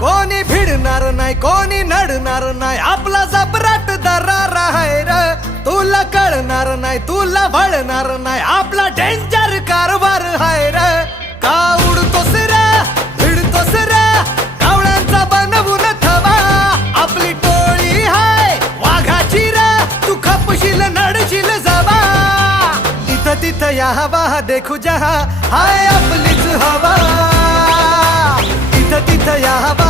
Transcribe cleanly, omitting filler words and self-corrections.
कोणी भिडणार नाही कोणी नडणार नाही आपला जबराट दरार आहे र तुला कळणार नाही तुला भळणार नाही आपला डेंजर कारभार आहे र का उडतोस रे भिडतोस रे कावळ्यांचा बनवून थवा आपली टोळी हाय वाघाची रे तू खपशील नडशील जबा इथं तिथं या हवा देखू जहा हाय आपलीच हवा इथं तिथं या हवा